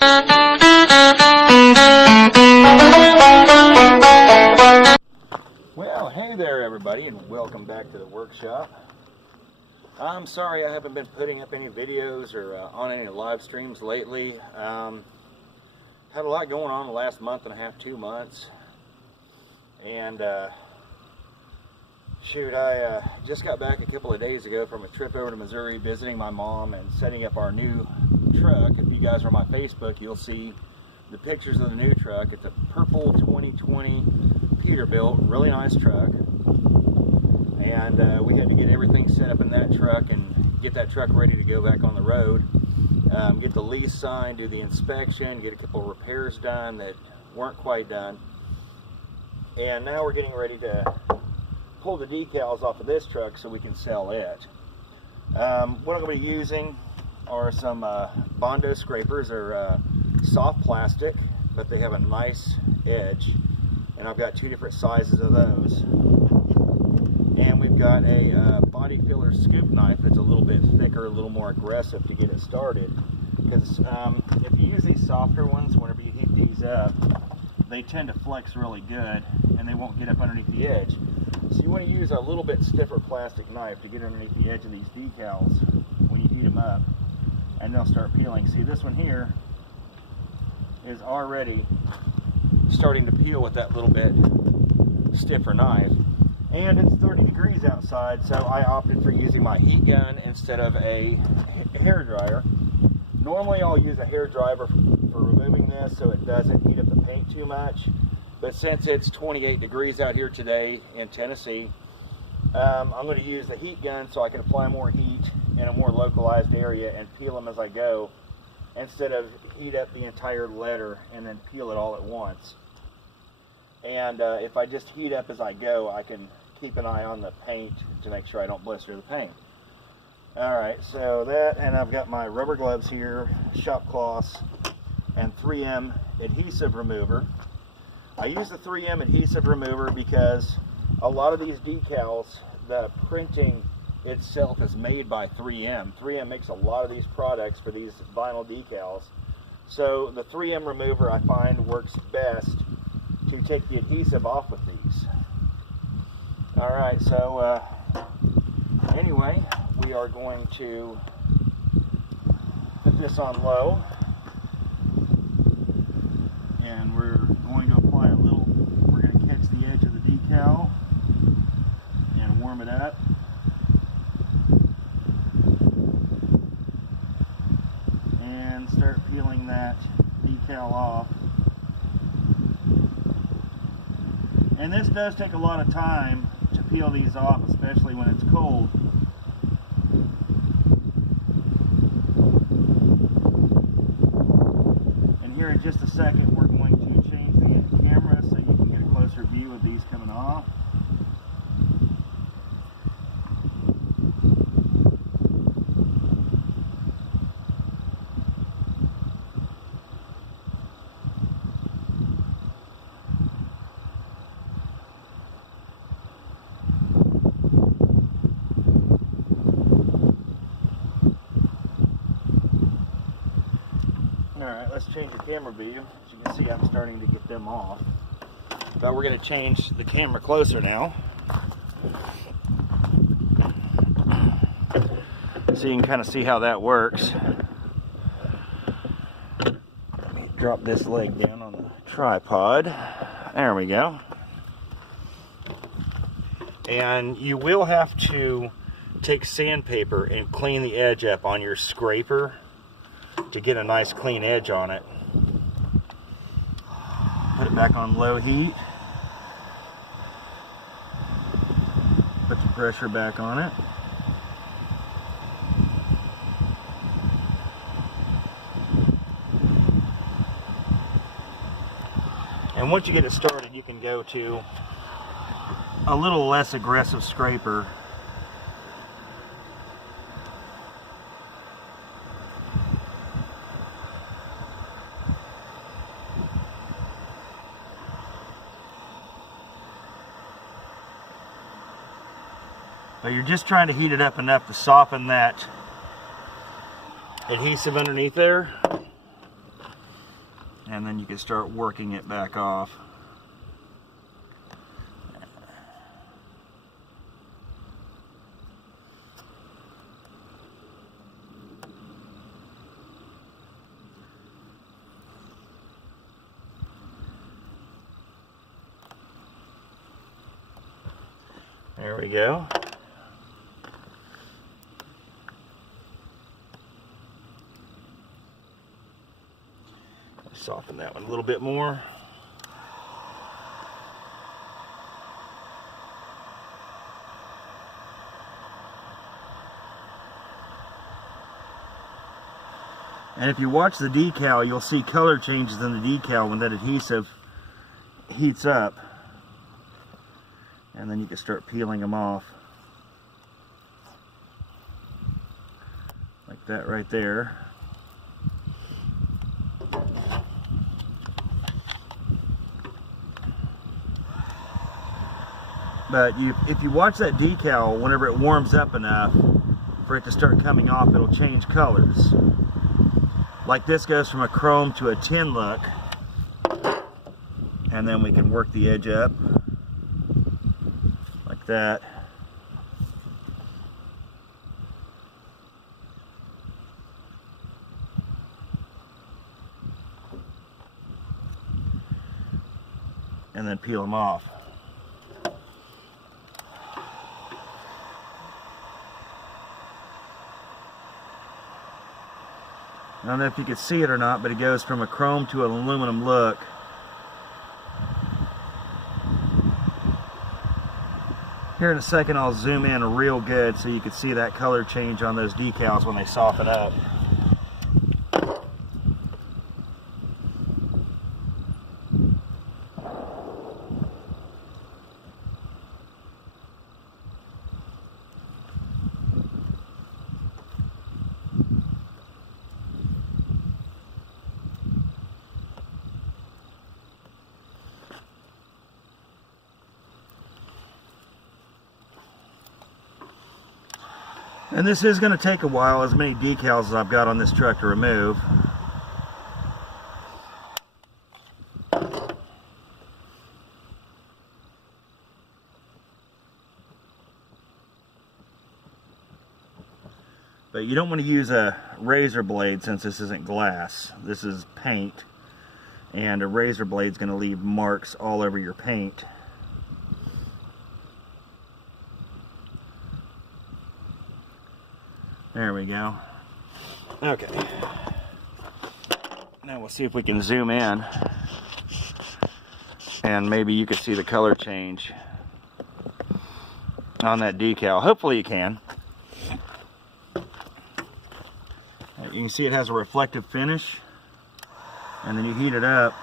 Well, hey there everybody, and welcome back to the workshop. I'm sorry I haven't been putting up any videos or on any live streams lately. Had a lot going on the last month and a half, 2 months. And shoot, I just got back a couple of days ago from a trip over to Missouri visiting my mom and setting up our new truck. If you guys are on my Facebook, you'll see the pictures of the new truck. It's a purple 2020 Peterbilt, really nice truck. And we had to get everything set up in that truck and get that truck ready to go back on the road. Get the lease signed, do the inspection, get a couple of repairs done that weren't quite done. And now we're getting ready to pull the decals off of this truck so we can sell it. What I'm going to be using are some Bondo scrapers. They're soft plastic, but they have a nice edge. And I've got 2 different sizes of those. And we've got a body filler scoop knife that's a little bit thicker, a little more aggressive to get it started. Because if you use these softer ones, whenever you heat these up, they tend to flex really good and they won't get up underneath the edge. So you want to use a little bit stiffer plastic knife to get underneath the edge of these decals when you heat them up, and they'll start peeling. See, this one here is already starting to peel with that little bit stiffer knife. And it's 30 degrees outside, so I opted for using my heat gun instead of a hair dryer. Normally I'll use a hair dryer for removing this so it doesn't heat up the paint too much. But since it's 28 degrees out here today in Tennessee, I'm going to use the heat gun so I can apply more heat in a more localized area and peel them as I go, instead of heat up the entire letter and then peel it all at once. And if I just heat up as I go, I can keep an eye on the paint to make sure I don't blister the paint. Alright, so that, and I've got my rubber gloves here, shop cloths, and 3M adhesive remover. I use the 3M adhesive remover because a lot of these decals, the printing itself is made by 3M. 3M makes a lot of these products for these vinyl decals. So the 3M remover I find works best to take the adhesive off with these. Alright, so anyway, we are going to put this on low, and we're going to apply a little, we're going to catch the edge of the decal and warm it up. And start peeling that decal off. And this does take a lot of time to peel these off, especially when it's cold. And here in just a second, we're going to change the camera so you can get a closer view of these coming off. Alright, let's change the camera view. As you can see, I'm starting to get them off. But we're going to change the camera closer now, so you can kind of see how that works. Let me drop this leg down on the tripod. There we go. And you will have to take sandpaper and clean the edge up on your scraper to get a nice clean edge on it. Put it back on low heat. Put the pressure back on it. And once you get it started, you can go to a little less aggressive scraper. But you're just trying to heat it up enough to soften that adhesive underneath there. and then you can start working it back off. There we go. Soften that one a little bit more. And if you watch the decal, you'll see color changes in the decal when that adhesive heats up. And then you can start peeling them off. Like that right there. But if you watch that decal, whenever it warms up enough for it to start coming off, it'll change colors. Like this goes from a chrome to a tin look. And then we can work the edge up. Like that. And then peel them off. I don't know if you can see it or not, but it goes from a chrome to an aluminum look. Here in a second I'll zoom in real good so you can see that color change on those decals when they soften up. And this is going to take a while, as many decals as I've got on this truck to remove. But you don't want to use a razor blade since this isn't glass. This is paint. And a razor blade is going to leave marks all over your paint. There we go. Okay. Now we'll see if we can zoom in and maybe you can see the color change on that decal. Hopefully you can. You can see it has a reflective finish, and then you heat it up.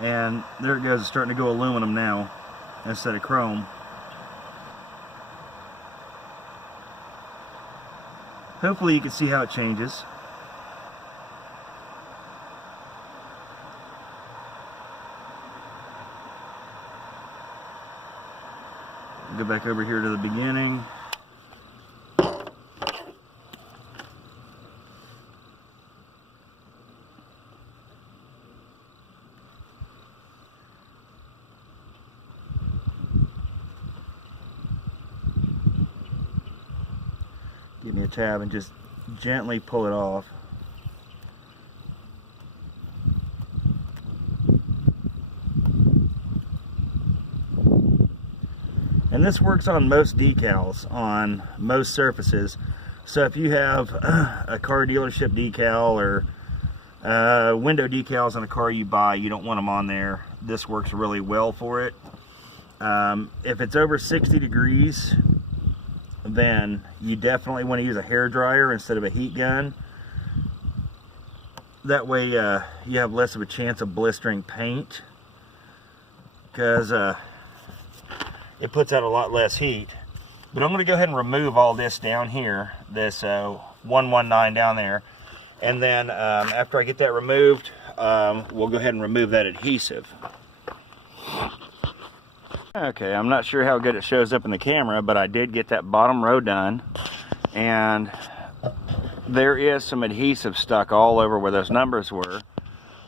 And there it goes, it's starting to go aluminum now instead of chrome. Hopefully you can see how it changes. Go back over here to the beginning. Give me a tab and just gently pull it off. And this works on most decals, on most surfaces. So if you have a car dealership decal or window decals on a car you buy, you don't want them on there. This works really well for it. If it's over 60 degrees, then you definitely want to use a hair dryer instead of a heat gun. That way you have less of a chance of blistering paint, because it puts out a lot less heat. But I'm going to go ahead and remove all this down here, this 119 down there, and then after I get that removed, we'll go ahead and remove that adhesive. Okay, I'm not sure how good it shows up in the camera, but I did get that bottom row done, and there is some adhesive stuck all over where those numbers were.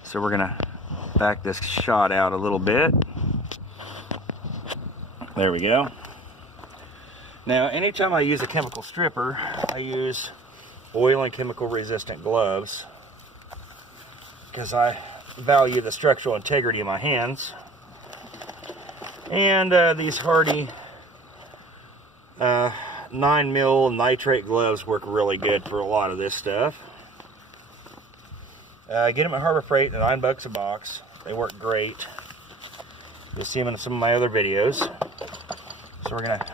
So we're gonna back this shot out a little bit. There we go. Now, anytime I use a chemical stripper, I use oil and chemical resistant gloves because I value the structural integrity of my hands. And these hardy 9mm nitrate gloves work really good for a lot of this stuff. Get them at Harbor Freight at $9 a box. They work great. You'll see them in some of my other videos. So we're gonna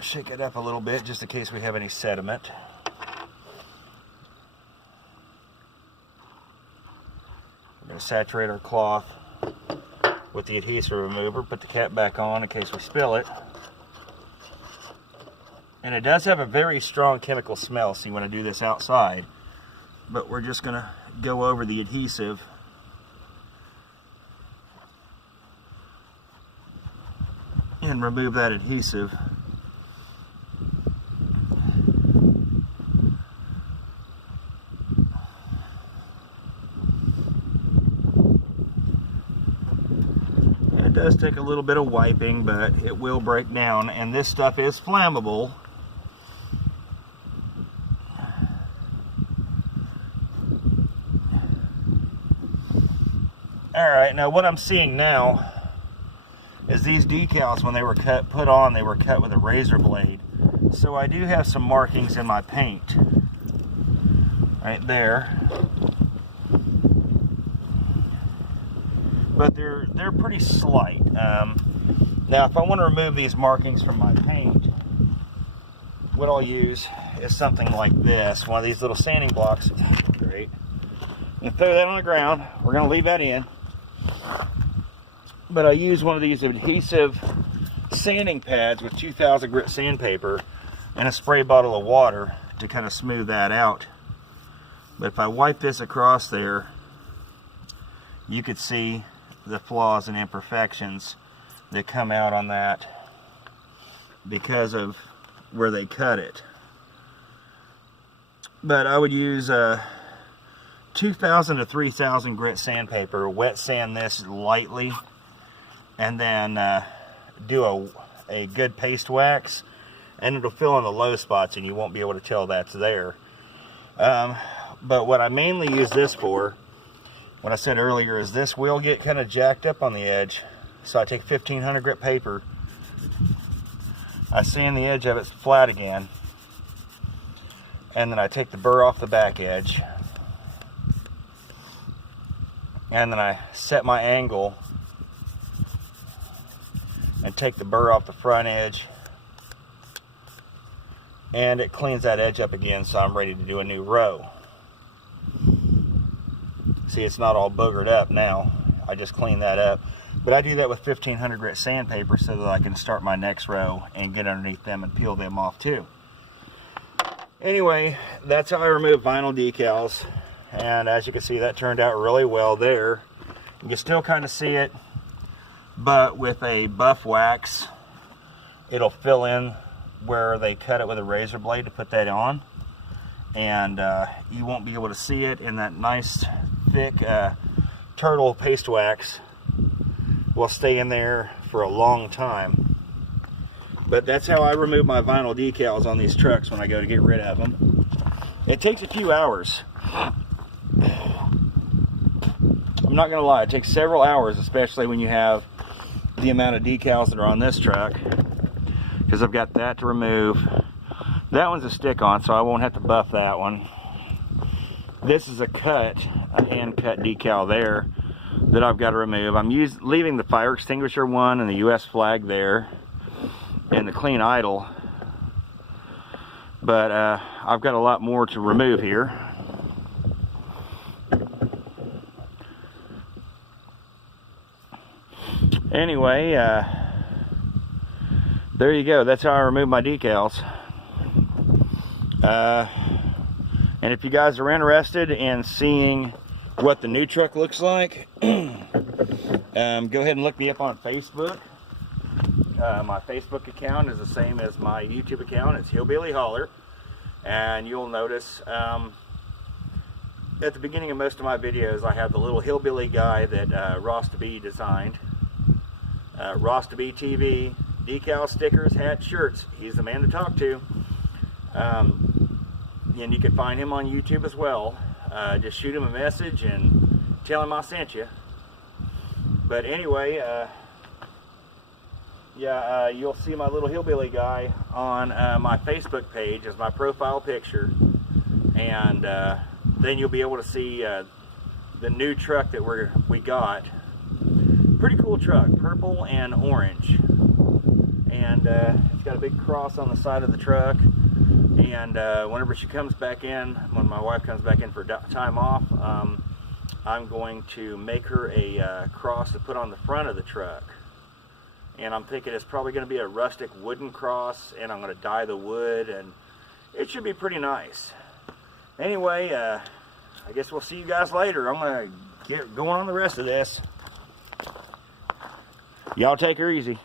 shake it up a little bit just in case we have any sediment. We're gonna saturate our cloth with the adhesive remover, put the cap back on in case we spill it. And it does have a very strong chemical smell, see, when I do this outside. But we're just gonna go over the adhesive and remove that adhesive. It does take a little bit of wiping, but it will break down, and this stuff is flammable. Alright, now what I'm seeing now is these decals, when they were put on, they were cut with a razor blade. So I do have some markings in my paint right there. But they're pretty slight. Now if I want to remove these markings from my paint, what I'll use is something like this, one of these little sanding blocks. Great. And throw that on the ground. We're going to leave that in. But I use one of these adhesive sanding pads with 2000 grit sandpaper and a spray bottle of water to kind of smooth that out. But if I wipe this across there, you could see the flaws and imperfections that come out on that because of where they cut it. But I would use 2000 to 3000 grit sandpaper, wet sand this lightly, and then do a good paste wax, and it'll fill in the low spots and you won't be able to tell that's there. But what I mainly use this for, what I said earlier, is this will get kind of jacked up on the edge. So I take 1500 grit paper, I sand the edge of it flat again, and then I take the burr off the back edge, and then I set my angle and take the burr off the front edge, and it cleans that edge up again, so I'm ready to do a new row. See, it's not all boogered up now. I just clean that up. But I do that with 1500 grit sandpaper so that I can start my next row and get underneath them and peel them off too. Anyway, that's how I remove vinyl decals. And as you can see, that turned out really well there. You can still kind of see it, but with a buff wax, it'll fill in where they cut it with a razor blade to put that on. And you won't be able to see it, in that nice thick turtle paste wax will stay in there for a long time. But that's how I remove my vinyl decals on these trucks when I go to get rid of them. It takes a few hours. I'm not gonna lie, it takes several hours, especially when you have the amount of decals that are on this truck, because I've got that to remove. That one's a stick-on, so I won't have to buff that one. This is a hand-cut decal there that I've got to remove. I'm leaving the fire extinguisher one and the US flag there and the clean idle, but I've got a lot more to remove here. Anyway, there you go. That's how I remove my decals. And if you guys are interested in seeing what the new truck looks like, Go ahead and look me up on Facebook. My Facebook account is the same as my YouTube account. It's Hillbilly Hauler. And you'll notice at the beginning of most of my videos I have the little hillbilly guy that Ross B designed. Ross B TV, decal, stickers, hats, shirts. He's the man to talk to. And you can find him on YouTube as well. Just shoot him a message and tell him I sent you. But anyway, yeah, you'll see my little hillbilly guy on my Facebook page as my profile picture, and then you'll be able to see the new truck that we got. Pretty cool truck, purple and orange, and it's got a big cross on the side of the truck. And whenever she comes back in, when my wife comes back in for time off, I'm going to make her a cross to put on the front of the truck. And I'm thinking it's probably going to be a rustic wooden cross, and I'm going to dye the wood, and it should be pretty nice. Anyway, I guess we'll see you guys later. I'm going to get going on the rest of this. Y'all take her easy.